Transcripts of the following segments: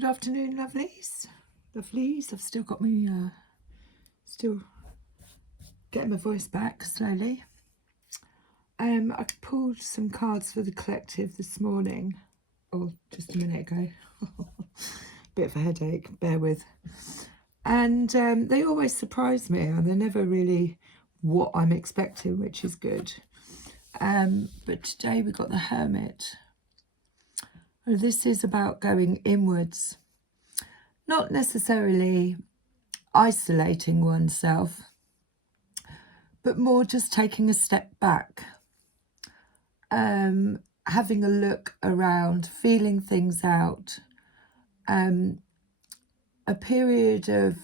Good afternoon, lovelies. Lovelies, I've still got me, still getting my voice back slowly. I pulled some cards for the collective this morning, or just a minute ago. Bit of a headache, bear with. And they always surprise me, and they're never really what I'm expecting, which is good. But today we got the Hermit. This is about going inwards, not necessarily isolating oneself, but more just taking a step back, having a look around, feeling things out, a period of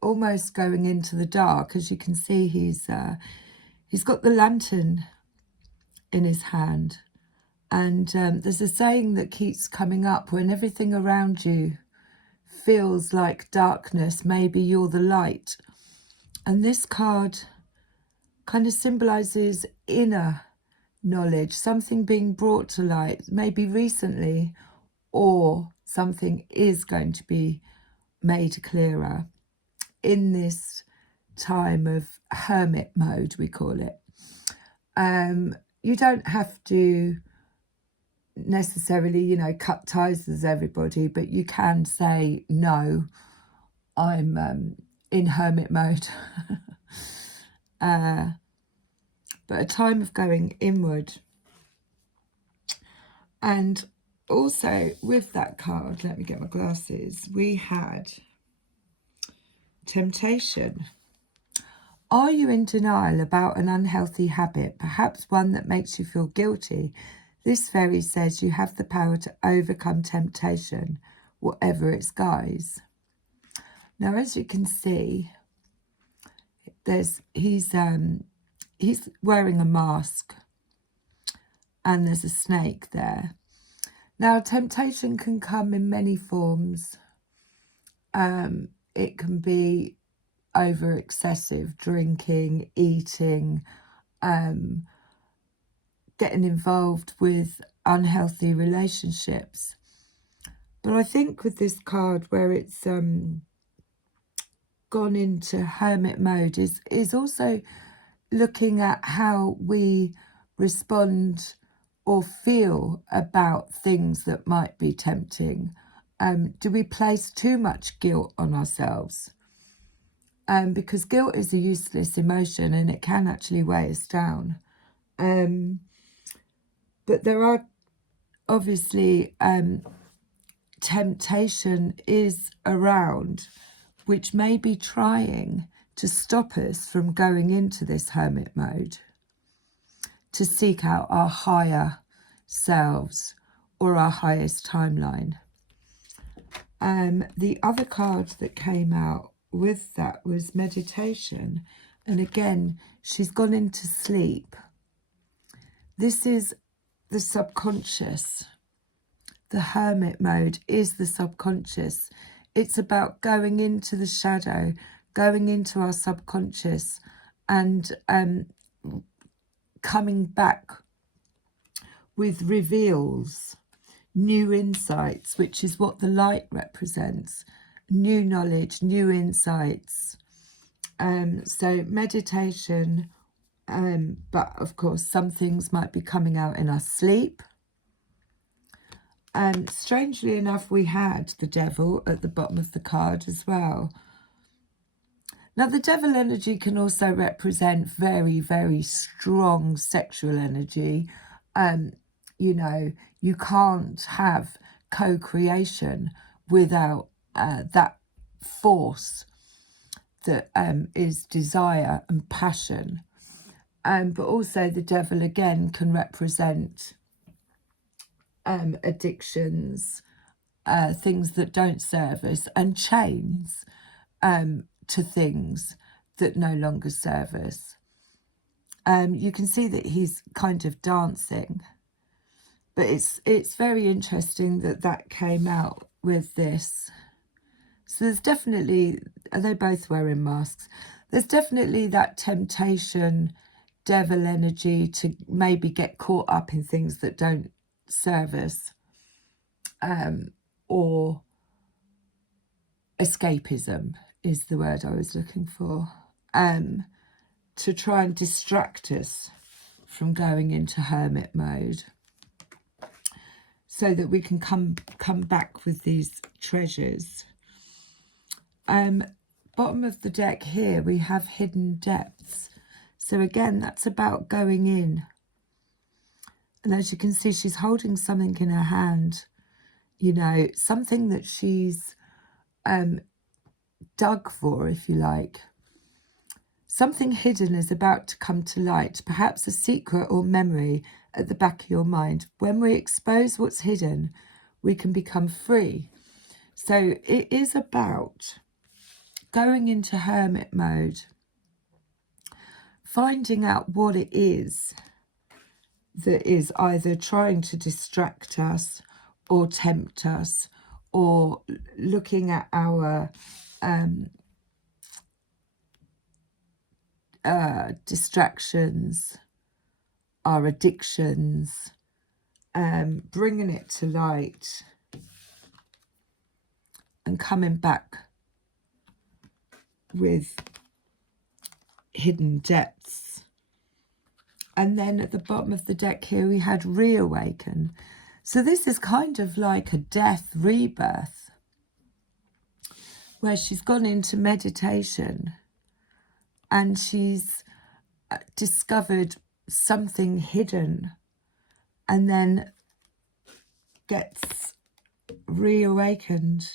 almost going into the dark. As you can see, he's got the lantern in his hand, and there's a saying that keeps coming up: when everything around you feels like darkness, maybe you're the light. And this card kind of symbolizes inner knowledge, something being brought to light, maybe recently, or something is going to be made clearer in this time of hermit mode, we call it. You don't have to necessarily, cut ties with everybody, but you can say, no, I'm in hermit mode. But a time of going inward. And also with that card, let me get my glasses, we had temptation. Are you in denial about an unhealthy habit, perhaps one that makes you feel guilty? This fairy says you have the power to overcome temptation, whatever its guise. Now, as you can see, he's wearing a mask, and there's a snake there. Now, temptation can come in many forms. It can be over excessive drinking, eating, getting involved with unhealthy relationships. But I think with this card, where it's gone into hermit mode, is also looking at how we respond or feel about things that might be tempting. Do we place too much guilt on ourselves? Because guilt is a useless emotion, and it can actually weigh us down. But there are obviously temptation is around, which may be trying to stop us from going into this hermit mode, to seek out our higher selves or our highest timeline. The other card that came out with that was meditation. And again, she's gone into sleep. This is the subconscious. The hermit mode is the subconscious. It's about going into the shadow, going into our subconscious, and coming back with reveals, new insights, which is what the light represents. New knowledge, new insights. So meditation, but of course some things might be coming out in our sleep. Strangely enough, we had the devil at the bottom of the card as well. Now, the devil energy can also represent very, very strong sexual energy. You can't have co-creation without that force that is desire and passion. But also the devil, again, can represent addictions, things that don't serve us, and chains to things that no longer serve us. You can see that he's kind of dancing, but it's very interesting that came out with this. So there's definitely, are they both wearing masks? There's definitely that temptation, devil energy to maybe get caught up in things that don't serve us, or escapism is the word I was looking for, to try and distract us from going into hermit mode, so that we can come back with these treasures. Bottom of the deck here we have hidden depths. So again, that's about going in. And as you can see, she's holding something in her hand, you know, something that she's dug for, if you like. Something hidden is about to come to light, perhaps a secret or memory at the back of your mind. When we expose what's hidden, we can become free. So it is about going into hermit mode, finding out what it is that is either trying to distract us or tempt us, or looking at our distractions, our addictions, bringing it to light and coming back with hidden depths. And then at the bottom of the deck here we had reawaken. So this is kind of like a death rebirth, where she's gone into meditation and she's discovered something hidden, and then gets reawakened.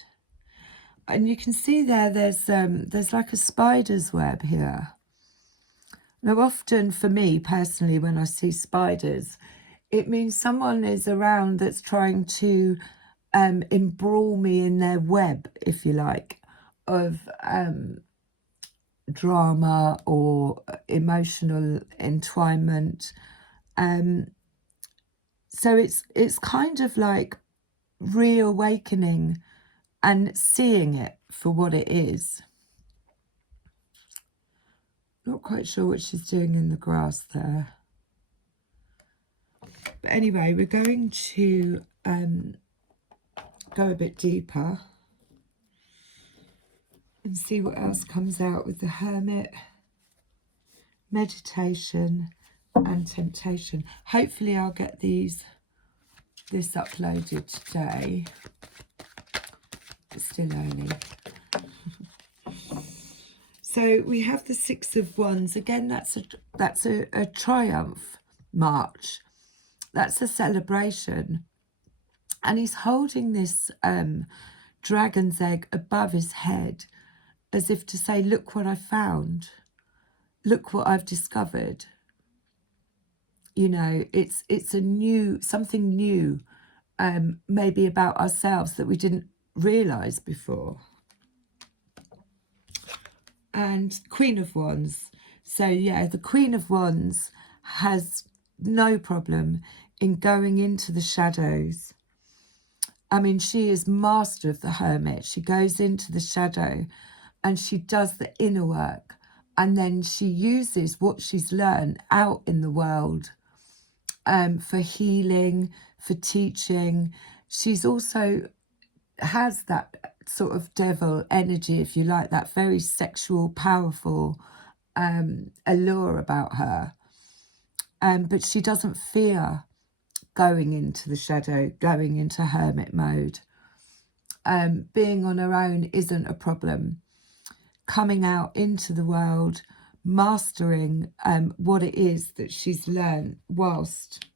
And you can see there's like a spider's web here. Now, often for me personally, when I see spiders, it means someone is around that's trying to embroil me in their web, if you like, of drama or emotional entwinement. So it's kind of like reawakening and seeing it for what it is. Not quite sure what she's doing in the grass there. But anyway, we're going to go a bit deeper and see what else comes out with the Hermit, meditation and temptation. Hopefully I'll get this uploaded today. It's still early. So we have the Six of Wands. Again, that's a triumph march. That's a celebration. And he's holding this dragon's egg above his head, as if to say, look what I found. Look what I've discovered. You know, it's something new, maybe about ourselves that we didn't realise before. And Queen of Wands. So yeah, the Queen of Wands has no problem in going into the shadows. I mean, she is master of the Hermit. She goes into the shadow and she does the inner work, and then she uses what she's learned out in the world for healing, for teaching. She's also has that sort of devil energy, if you like, that very sexual, powerful allure about her. But she doesn't fear going into the shadow, going into hermit mode. Being on her own isn't a problem. Coming out into the world, mastering what it is that she's learned whilst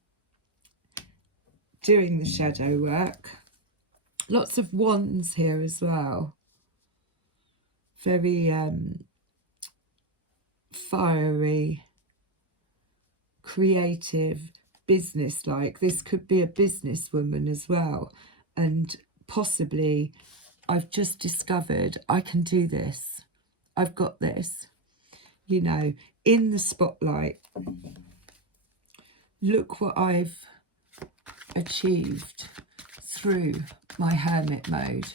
doing the shadow work. Lots of wands here as well. Very fiery, creative, business-like. This could be a businesswoman as well. And possibly, I've just discovered I can do this. I've got this. You know, in the spotlight. Look what I've achieved through my hermit mode,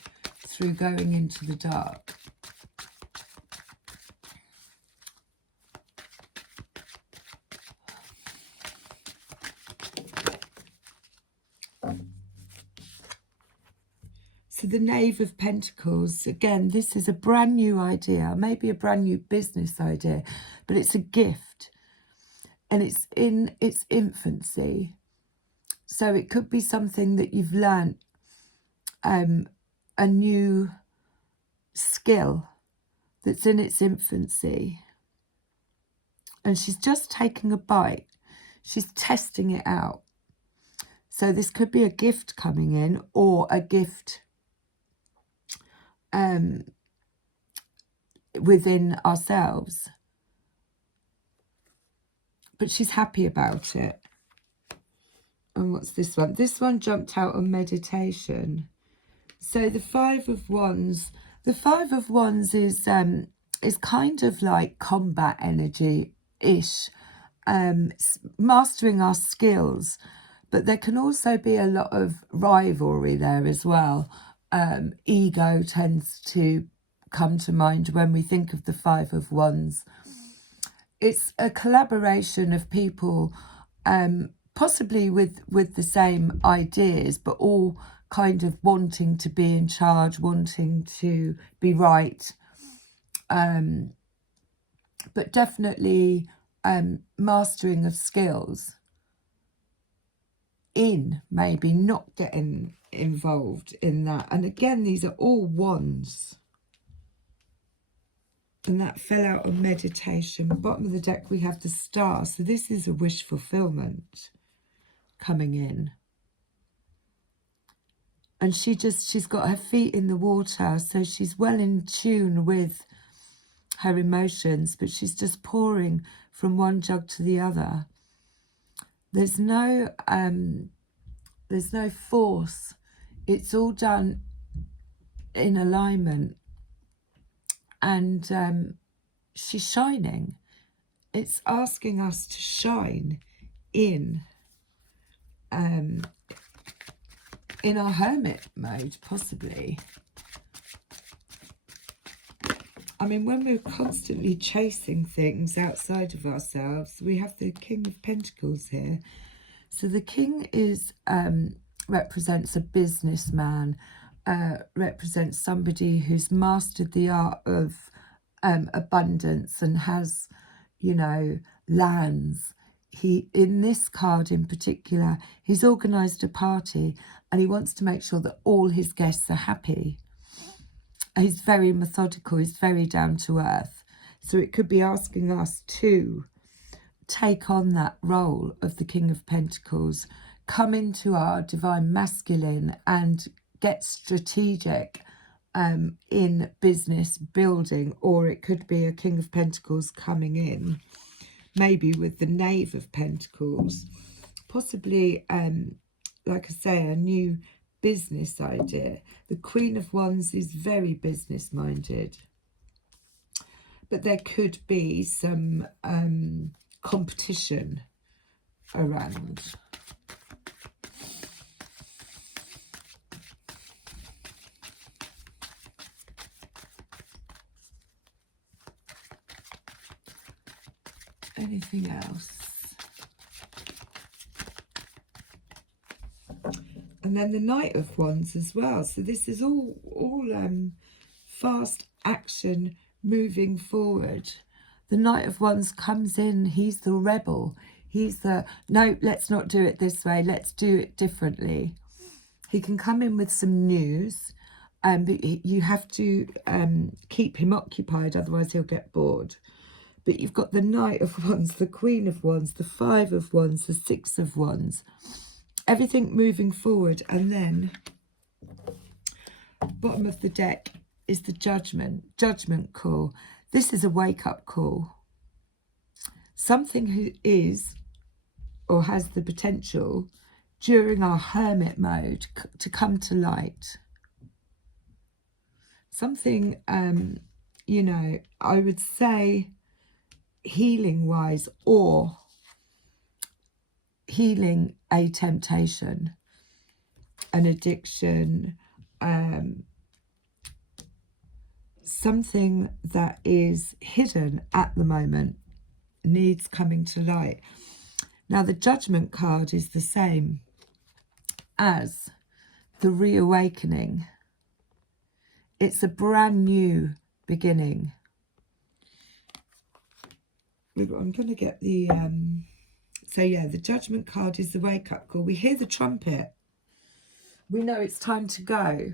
through going into the dark. So the Knave of Pentacles, again, this is a brand new idea, maybe a brand new business idea, but it's a gift and it's in its infancy. So it could be something that you've learnt, a new skill that's in its infancy. And she's just taking a bite. She's testing it out. So this could be a gift coming in or a gift within ourselves. But she's happy about it. And what's this one? This one jumped out on meditation. So the Five of Wands. The Five of Wands is kind of like combat energy-ish. Mastering our skills. But there can also be a lot of rivalry there as well. Ego tends to come to mind when we think of the Five of Wands. It's a collaboration of people, possibly with the same ideas, but all kind of wanting to be in charge, wanting to be right. But definitely mastering of skills. In maybe not getting involved in that. And again, these are all wands. And that fell out of meditation. Bottom of the deck, we have the Star. So this is a wish fulfillment coming in. And she's got her feet in the water. So she's well in tune with her emotions. But she's just pouring from one jug to the other. There's no force. It's all done in alignment. And she's shining. It's asking us to shine in our hermit mode, possibly. I mean, when we're constantly chasing things outside of ourselves, we have the King of Pentacles here. So the King is represents a businessman, represents somebody who's mastered the art of abundance and has, you know, lands. In this card in particular, he's organised a party and he wants to make sure that all his guests are happy. He's very methodical, he's very down to earth. So it could be asking us to take on that role of the King of Pentacles, come into our divine masculine and get strategic in business building. Or it could be a King of Pentacles coming in, maybe with the Knave of Pentacles, possibly, like I say, a new business idea. The Queen of Wands is very business minded, but there could be some competition around. Anything else? And then the Knight of Wands as well. So this is all fast action, moving forward. The Knight of Wands comes in. He's the rebel. He's the, no, let's not do it this way. Let's do it differently. He can come in with some news, but you have to keep him occupied, otherwise he'll get bored. But you've got the Knight of Wands, the Queen of Wands, the Five of Wands, the Six of Wands. Everything moving forward. And then bottom of the deck is the Judgment call. This is a wake-up call. Something who is or has the potential during our hermit mode to come to light. Something, you know, I would say healing-wise, or healing a temptation, an addiction, something that is hidden at the moment needs coming to light. Now the Judgment card is the same as the reawakening. It's a brand new beginning. I'm going to get the... So yeah, the Judgment card is the wake-up call. We hear the trumpet. We know it's time to go.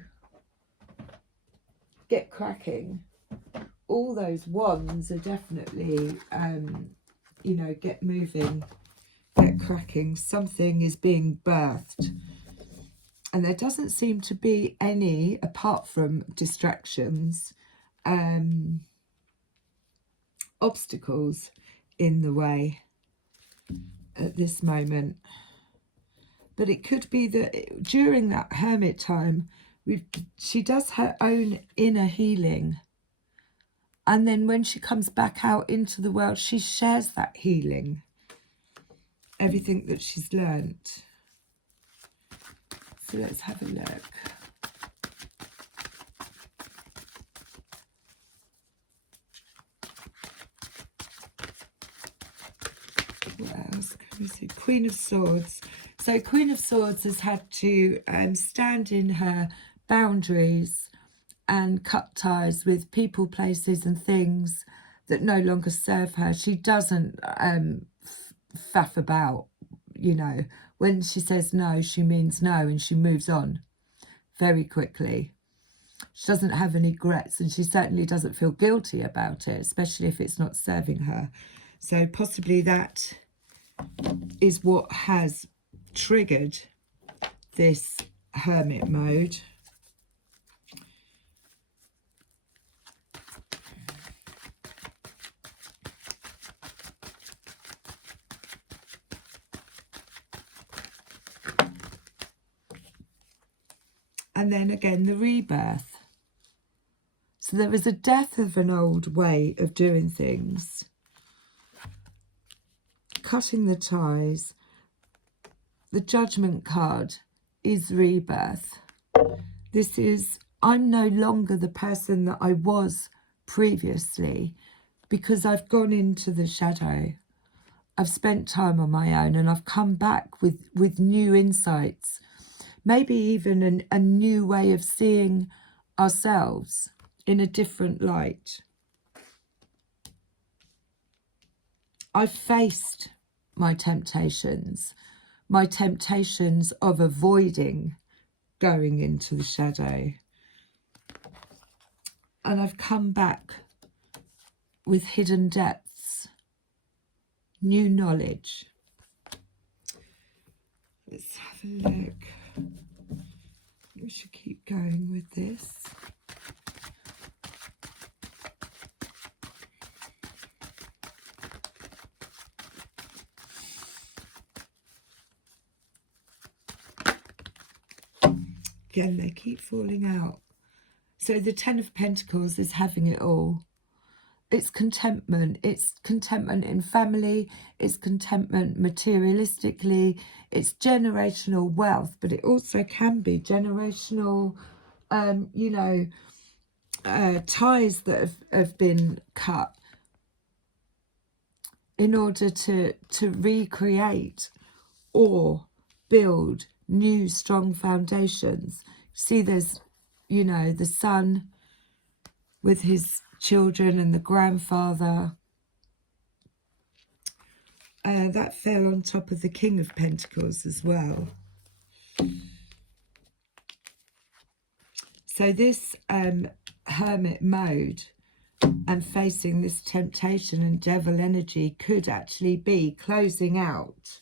Get cracking. All those wands are definitely, you know, get moving, get cracking. Something is being birthed. And there doesn't seem to be any, apart from distractions, obstacles in the way at this moment. But it could be that during that hermit time, she does her own inner healing. And then when she comes back out into the world, she shares that healing. Everything that she's learnt. So let's have a look. What else can we see? Queen of Swords. So Queen of Swords has had to stand in her boundaries and cut ties with people, places and things that no longer serve her. She doesn't faff about, you know. When she says no, she means no, and she moves on very quickly. She doesn't have any regrets, and she certainly doesn't feel guilty about it, especially if it's not serving her. So possibly that is what has triggered this hermit mode. And then again, the rebirth. So there is a death of an old way of doing things. Cutting the ties. The Judgment card is rebirth. This is, I'm no longer the person that I was previously because I've gone into the shadow. I've spent time on my own and I've come back with new insights. Maybe even a new way of seeing ourselves in a different light. I've faced my temptations of avoiding going into the shadow. And I've come back with hidden depths, new knowledge. Let's have a look. We should keep going with this. Again, they keep falling out. So the Ten of Pentacles is having it all. It's contentment. It's contentment in family. It's contentment materialistically. It's generational wealth, but it also can be generational, you know, ties that have been cut in order to recreate or build new strong foundations. See, there's, you know, the son with his children and the grandfather. That fell on top of the King of Pentacles as well. So this hermit mode and facing this temptation and devil energy could actually be closing out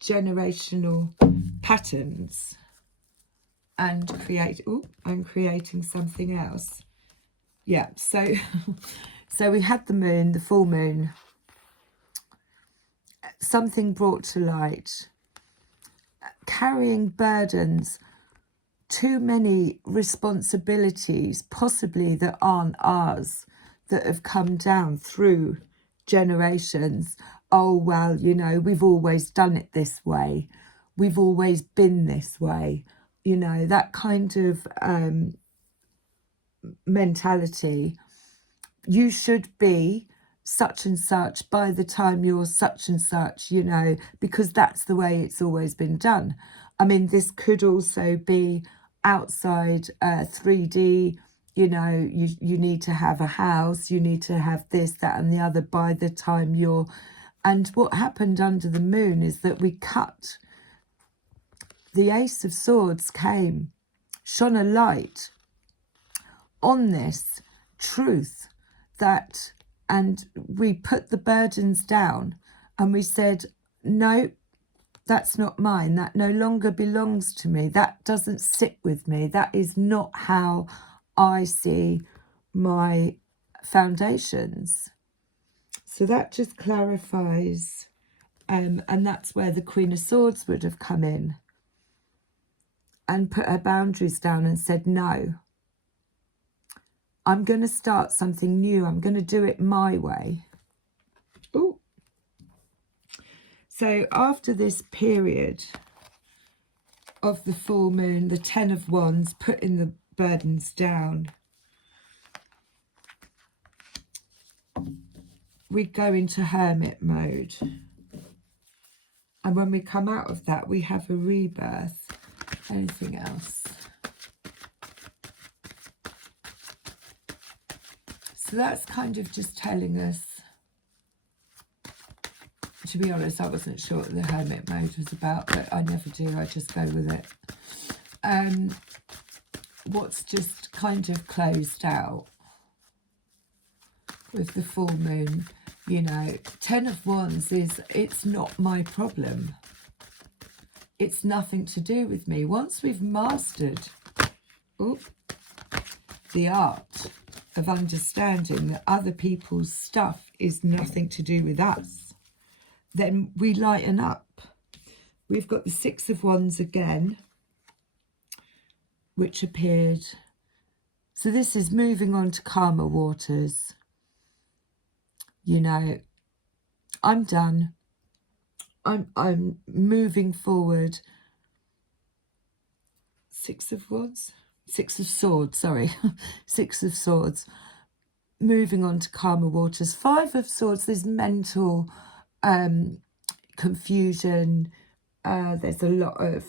generational patterns and creating something else. Yeah, so so we had the moon, the full moon, something brought to light, carrying burdens, too many responsibilities possibly that aren't ours, that have come down through generations. Oh, well, you know, we've always done it this way, we've always been this way, you know, that kind of mentality. You should be such and such by the time you're such and such, you know, because that's the way it's always been done. I mean, this could also be, outside 3D, you know, you need to have a house, you need to have this, that and the other by the time you're... And what happened under the moon is that we cut... The Ace of Swords came, shone a light on this truth that... And we put the burdens down and we said, no, that's not mine. That no longer belongs to me. That doesn't sit with me. That is not how I see my foundations. So that just clarifies, and that's where the Queen of Swords would have come in and put her boundaries down and said, no, I'm going to start something new. I'm going to do it my way. Ooh. So after this period of the full moon, the 10 of Wands, putting the burdens down, we go into Hermit mode. And when we come out of that, we have a rebirth. Anything else? So that's kind of just telling us, to be honest, I wasn't sure what the Hermit mode was about, but I never do, I just go with it. What's just kind of closed out with the full moon, you know, 10 of Wands is, it's not my problem. It's nothing to do with me. Once we've mastered the art of understanding that other people's stuff is nothing to do with us, then we lighten up. We've got the 6 of Wands again, which appeared. So this is moving on to calmer waters. You know, I'm done. I'm moving forward. 6 of Wands? 6 of Swords, sorry. 6 of Swords. Moving on to calmer waters. 5 of Swords, there's mental confusion. There's a lot of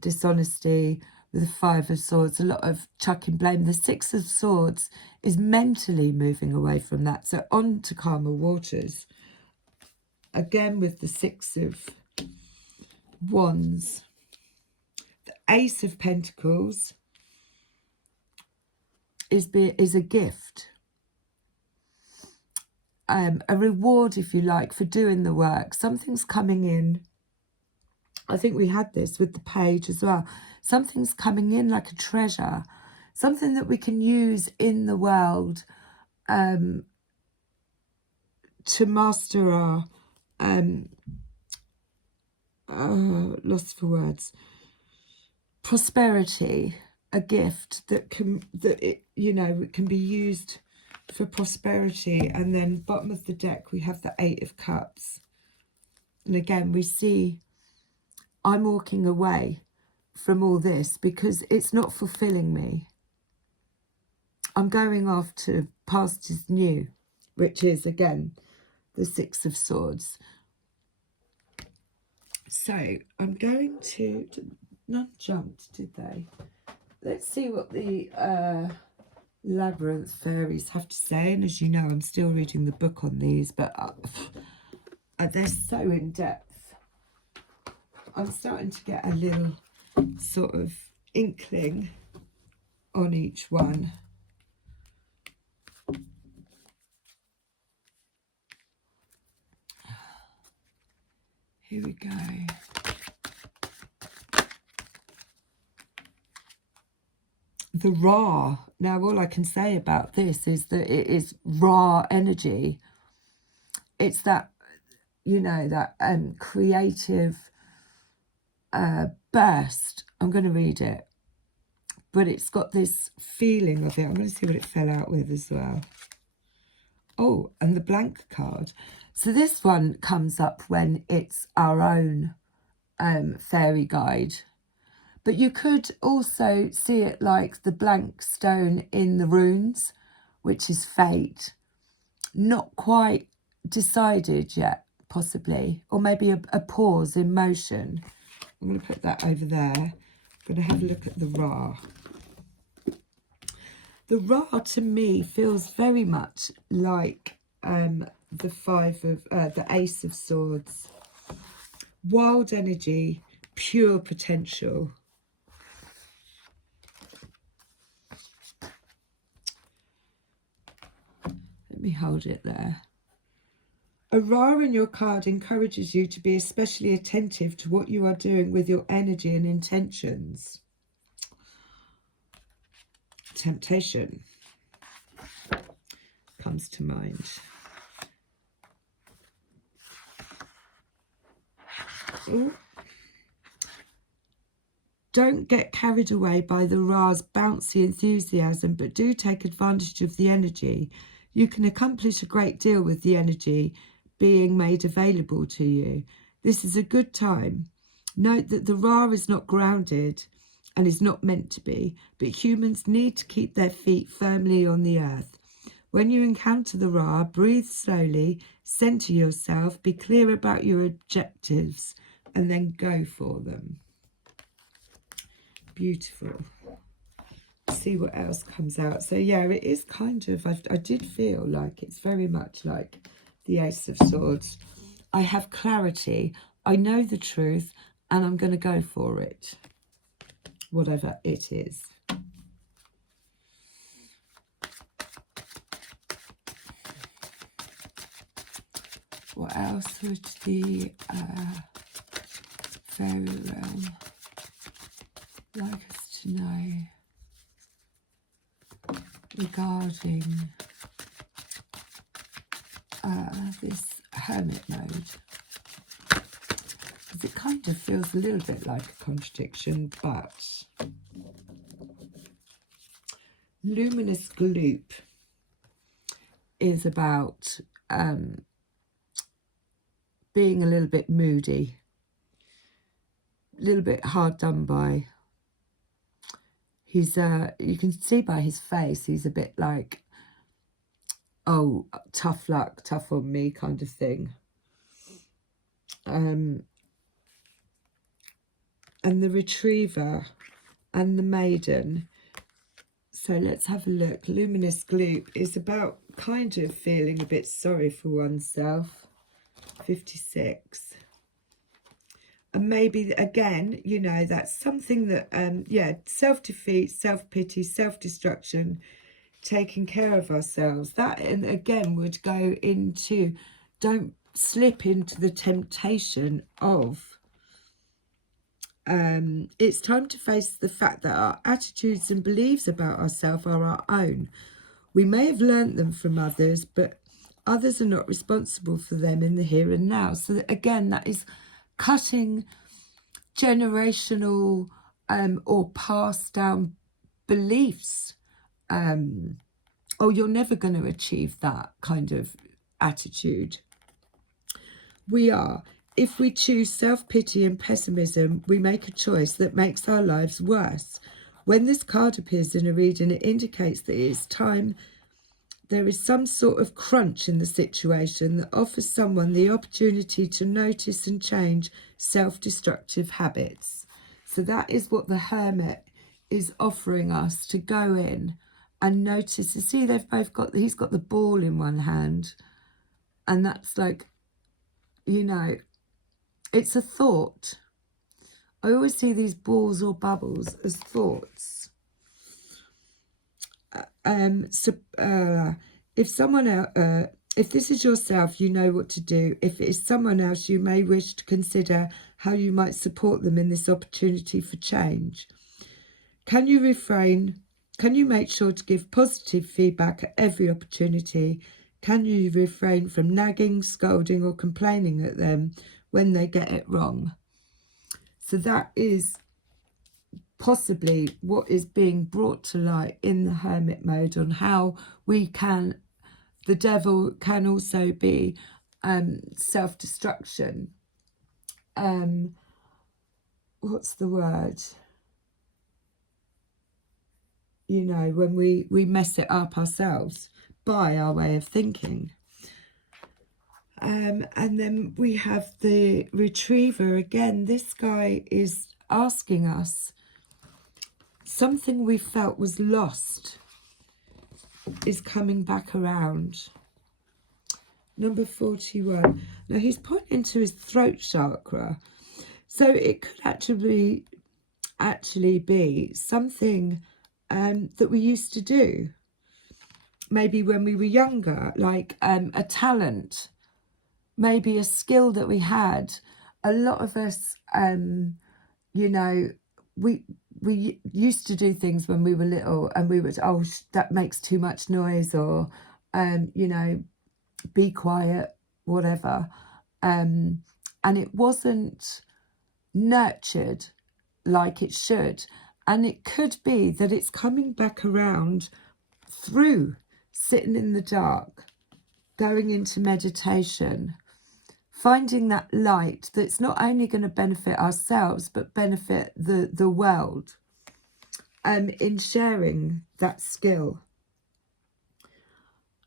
dishonesty with the 5 of Swords, a lot of chucking blame. The 6 of Swords is mentally moving away from that. So on to calmer waters. Again with the 6 of Wands. The Ace of Pentacles is a gift. A reward, if you like, for doing the work. Something's coming in. I think we had this with the Page as well. Something's coming in like a treasure. Something that we can use in the world to master our... lost for words. Prosperity. A gift that can... you know, it can be used for prosperity. And then bottom of the deck, we have the 8 of Cups. And again, we see... I'm walking away from all this because it's not fulfilling me. I'm going off to pastures new, which is, again, the 6 of Swords. So I'm going to... None jumped, did they? Let's see what the Labyrinth fairies have to say. And as you know, I'm still reading the book on these, but they're so in-depth. I'm starting to get a little sort of inkling on each one. Here we go. The Ra. Now, all I can say about this is that it is Ra energy. It's that, you know, that creative burst. I'm going to read it. But it's got this feeling of it. I'm going to see what it fell out with as well. Oh, and the blank card. So this one comes up when it's our own fairy guide. But you could also see it like the blank stone in the runes, which is fate. Not quite decided yet, possibly. Or maybe a pause in motion. I'm going to put that over there. going to have a look at the Ra. The Ra to me feels very much like the Ace of Swords. Wild energy, pure potential. Let me hold it there. A Ra in your card encourages you to be especially attentive to what you are doing with your energy and intentions. Temptation comes to mind. Ooh. Don't get carried away by the Ra's bouncy enthusiasm, but do take advantage of the energy. You can accomplish a great deal with the energy being made available to you. This is a good time. Note that the Ra is not grounded and is not meant to be, but humans need to keep their feet firmly on the earth. When you encounter the Ra, breathe slowly, center yourself, be clear about your objectives, and then go for them. Beautiful. See what else comes out. So yeah, it is kind of, I did feel like it's very much like the Ace of Swords. I have clarity, I know the truth, and I'm going to go for it, whatever it is. What else would the fairy realm like us to know regarding this hermit mode? Because it kind of feels a little bit like a contradiction, but luminous gloop is about being a little bit moody, a little bit hard done by. He's you can see by his face, he's a bit like, oh, tough luck, tough on me kind of thing. And the retriever and the maiden. So let's have a look. Luminous gloop is about kind of feeling a bit sorry for oneself. 56. And maybe, again, you know, that's something that, yeah, self-defeat, self-pity, self-destruction, taking care of ourselves. That, and again, would go into, don't slip into the temptation of, it's time to face the fact that our attitudes and beliefs about ourselves are our own. We may have learnt them from others, but others are not responsible for them in the here and now. So that, again, that is cutting generational or passed down beliefs. Oh, you're never going to achieve that kind of attitude. We are. If we choose self-pity and pessimism, we make a choice that makes our lives worse. When this card appears in a reading, it indicates that it's time. There is some sort of crunch in the situation that offers someone the opportunity to notice and change self-destructive habits. So that is what the Hermit is offering us, to go in and notice. You see, they've both got, he's got the ball in one hand, and that's like, you know, it's a thought. I always see these balls or bubbles as thoughts. If someone else, if this is yourself, you know what to do. If it is someone else, you may wish to consider how you might support them in this opportunity for change. Can you make sure to give positive feedback at every opportunity? Can you refrain from nagging, scolding, or complaining at them when they get it wrong? So that is possibly what is being brought to light in the Hermit mode, on how we can, the devil can also be self-destruction. What's the word? You know, when we mess it up ourselves by our way of thinking. And then we have the retriever again. This guy is asking us something we felt was lost is coming back around. Number 41. Now he's pointing to his throat chakra. So it could actually be something that we used to do. Maybe when we were younger, like a talent, maybe a skill that we had. A lot of us, you know, we used to do things when we were little and we would, oh, that makes too much noise, or, you know, be quiet, whatever. And it wasn't nurtured like it should. And it could be that it's coming back around through sitting in the dark, going into meditation, finding that light that's not only going to benefit ourselves but benefit the world, in sharing that skill.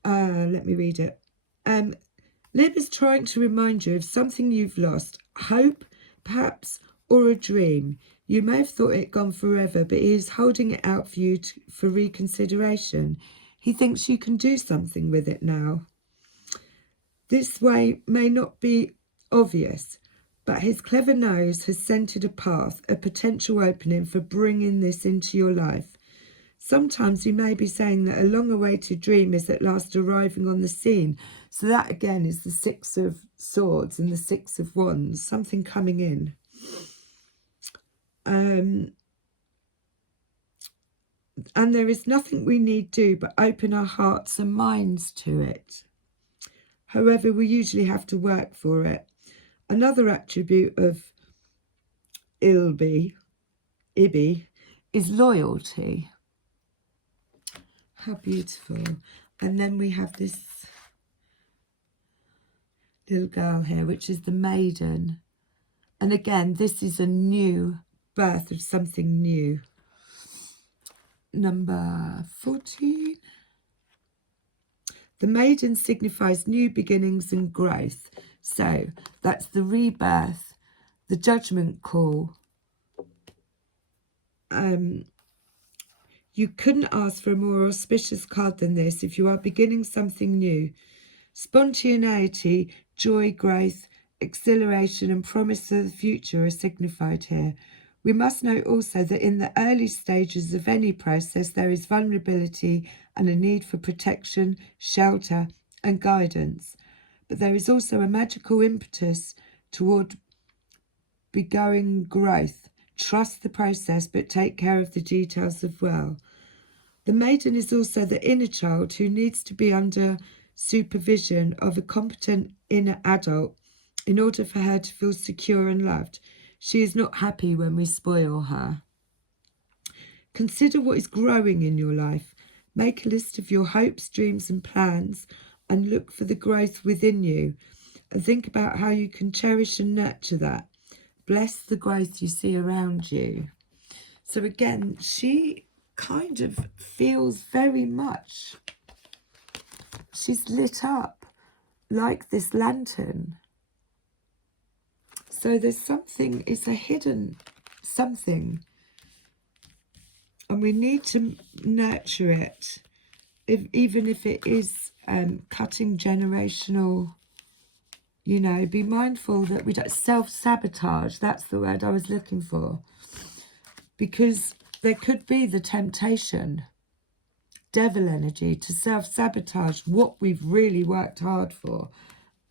Let me read it. Lib is trying to remind you of something you've lost, hope, perhaps, or a dream. You may have thought it gone forever, but he is holding it out for you for reconsideration. He thinks you can do something with it now. This way may not be obvious, but his clever nose has scented a path, a potential opening for bringing this into your life. Sometimes you may be saying that a long-awaited dream is at last arriving on the scene. So that, again, is the Six of Swords and the Six of Wands, something coming in. And there is nothing we need do but open our hearts and minds to it. However, we usually have to work for it. Another attribute of Ibi, is loyalty. How beautiful. And then we have this little girl here, which is the maiden. And again, this is a new birth of something new. Number 14. The maiden signifies new beginnings and growth. So that's the rebirth, the judgment call. You couldn't ask for a more auspicious card than this if you are beginning something new. Spontaneity, joy, growth, exhilaration and promise of the future are signified here. We must note also that in the early stages of any process there is vulnerability and a need for protection, shelter and guidance. But there is also a magical impetus toward begoing growth. Trust the process but take care of the details as well. The maiden is also the inner child who needs to be under supervision of a competent inner adult in order for her to feel secure and loved. She is not happy when we spoil her. Consider what is growing in your life. Make a list of your hopes, dreams and plans and look for the growth within you. And think about how you can cherish and nurture that. Bless the growth you see around you. So again, she kind of feels very much, she's lit up like this lantern. So there's something, it's a hidden something. And we need to nurture it, even if it is cutting generational, you know, be mindful that we don't self-sabotage. That's the word I was looking for. Because there could be the temptation, devil energy, to self-sabotage what we've really worked hard for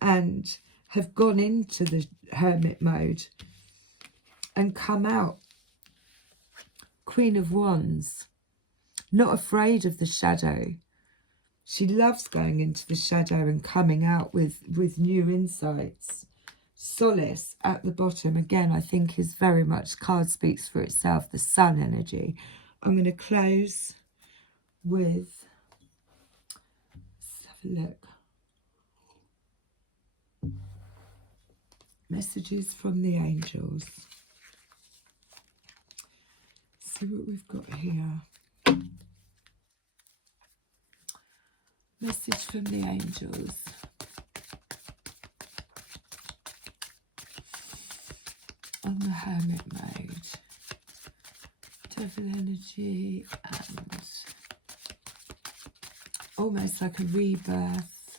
and have gone into the hermit mode and come out Queen of Wands, not afraid of the shadow. She loves going into the shadow and coming out with new insights. Solace at the bottom, again, I think is very much, card speaks for itself, the sun energy. I'm going to close with, let's have a look. Messages from the angels. See what we've got here. Message from the angels. On the hermit mode. devil energy, and almost like a rebirth.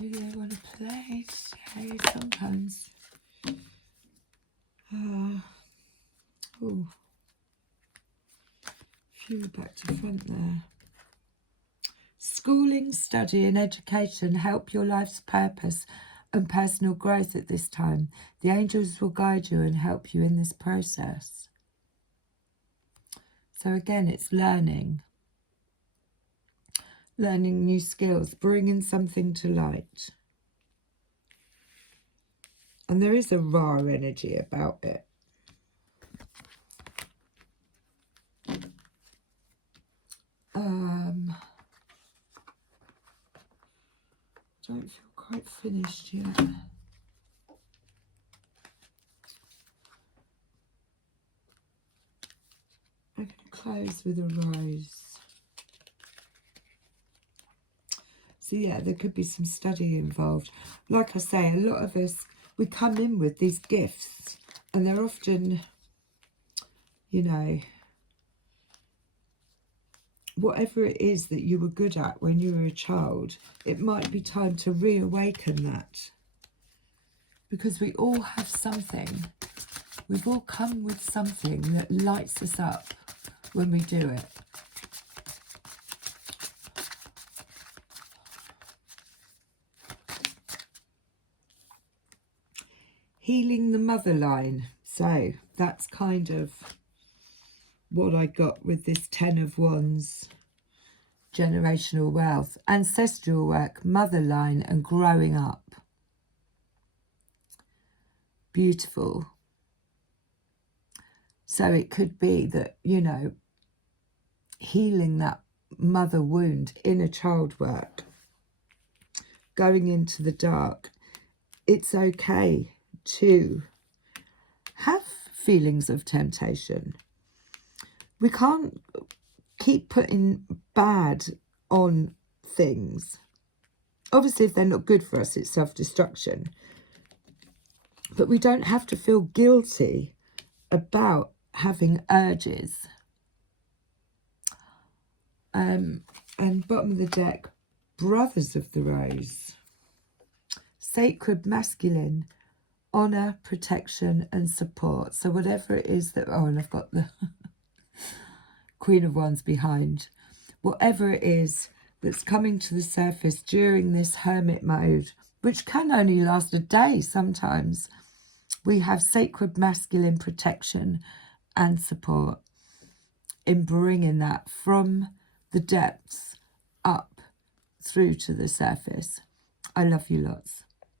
Really, I want to play today sometimes. Oh, few back to front there. Schooling, study and education help your life's purpose and personal growth at this time. The angels will guide you and help you in this process. So again, it's learning new skills, bringing something to light. And there is a raw energy about it. Don't feel quite finished yet. I can close with a rose. So yeah, there could be some study involved. Like I say, a lot of us, we come in with these gifts and they're often, you know, whatever it is that you were good at when you were a child, it might be time to reawaken that. Because we all have something. We've all come with something that lights us up when we do it. Healing the mother line. So that's kind of what I got with this 10 of Wands. Generational wealth, ancestral work, mother line and growing up. Beautiful. So it could be that, you know, healing that mother wound, inner child work, going into the dark. It's okay to have feelings of temptation. We can't keep putting bad on things. Obviously, if they're not good for us, it's self-destruction. But we don't have to feel guilty about having urges. And bottom of the deck, Brothers of the Rose. Sacred masculine, honour, protection and support. So whatever it is that... Oh, and I've got the Queen of Wands behind. Whatever it is that's coming to the surface during this hermit mode, which can only last a day sometimes, we have sacred masculine protection and support in bringing that from the depths up through to the surface. I love you lots.